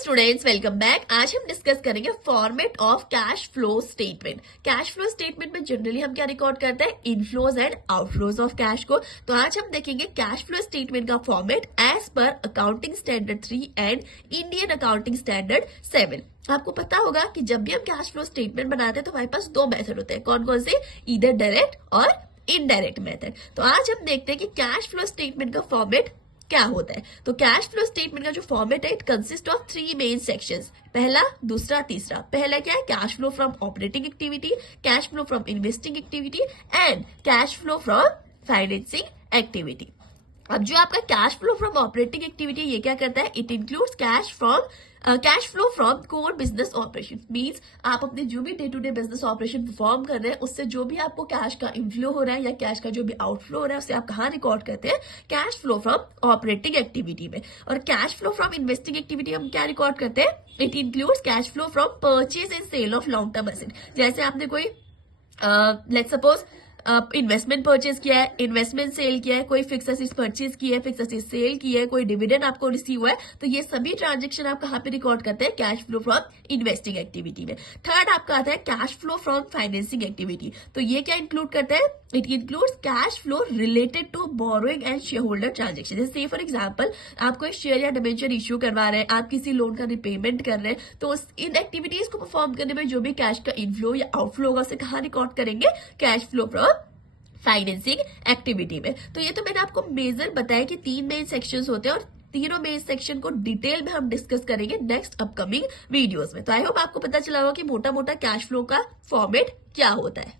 Students, welcome back. आज हम discuss करेंगे format of cash flow statement. Cash flow statement में जनरली हम क्या रिकॉर्ड करते हैं, inflows and outflows of cash को। तो आज हम देखेंगे कैश फ्लो स्टेटमेंट का format as per accounting standard 3 and Indian accounting standard 7। आपको पता होगा कि जब भी हम कैश फ्लो स्टेटमेंट बनाते हैं तो हमारे पास दो मेथड होते हैं। कौन कौन से? ईदर डायरेक्ट और इनडायरेक्ट मेथड। तो आज हम देखते हैं कि कैश फ्लो स्टेटमेंट का फॉर्मेट क्या होता है। तो कैश फ्लो स्टेटमेंट का जो फॉर्मेट है, it consist of 3 main sections. पहला, दूसरा, तीसरा। पहला क्या है? Cash flow from operating activity, cash flow from investing activity and cash flow from financing activity. अब जो आपका cash flow from operating activity, ये क्या करता है? It includes cash flow from core business operation. Means आप अपने जो भी day to day business operation perform कर रहे हैं, उससे जो भी आपको कैश का इनफ्लो हो रहा है या कैश का जो भी आउटफ्लो हो रहा है, उसे आप कहाँ रिकॉर्ड करते हैं? Cash flow from operating activity में। और cash flow from investing activity हम क्या रिकॉर्ड करते हैं? It includes cash flow from purchase and sale of long term asset. जैसे आपने कोई लेट्स सपोज इन्वेस्टमेंट परचेज किया है, इन्वेस्टमेंट सेल किया है, कोई फिक्स एसेट्स परचेज किया है, फिक्स एसेट्स सेल किया है, कोई डिविडेंड आपको रिसीव हुआ है, तो ये सभी ट्रांजेक्शन आप कहाँ पे रिकॉर्ड करते हैं? Cash flow from investing activity में। थर्ड आपका आता है cash flow from financing activity. तो ये क्या इंक्लूड करता है? It includes cash flow related to borrowing and share holder transaction. जैसे फॉर एग्जाम्पल आप कोई शेयर या डिबेंचर इश्यू करवा रहे हैं, आप किसी लोन का रिपेमेंट कर रहे हैं, तो इन एक्टिविटीज को परफॉर्म करने में जो भी कैश का इनफ्लो या आउटफ्लो होगा, उसे कहाँ रिकॉर्ड करेंगे? Cash flow from financing activity में। तो ये तो मैंने आपको मेजर बताया कि 3 मेन सेक्शंस होते हैं और तीनों मेन सेक्शन को डिटेल में हम डिस्कस करेंगे नेक्स्ट अपकमिंग वीडियोस में। तो आई होप आपको पता चला होगा कि मोटा मोटा कैश फ्लो का फॉर्मेट क्या होता है।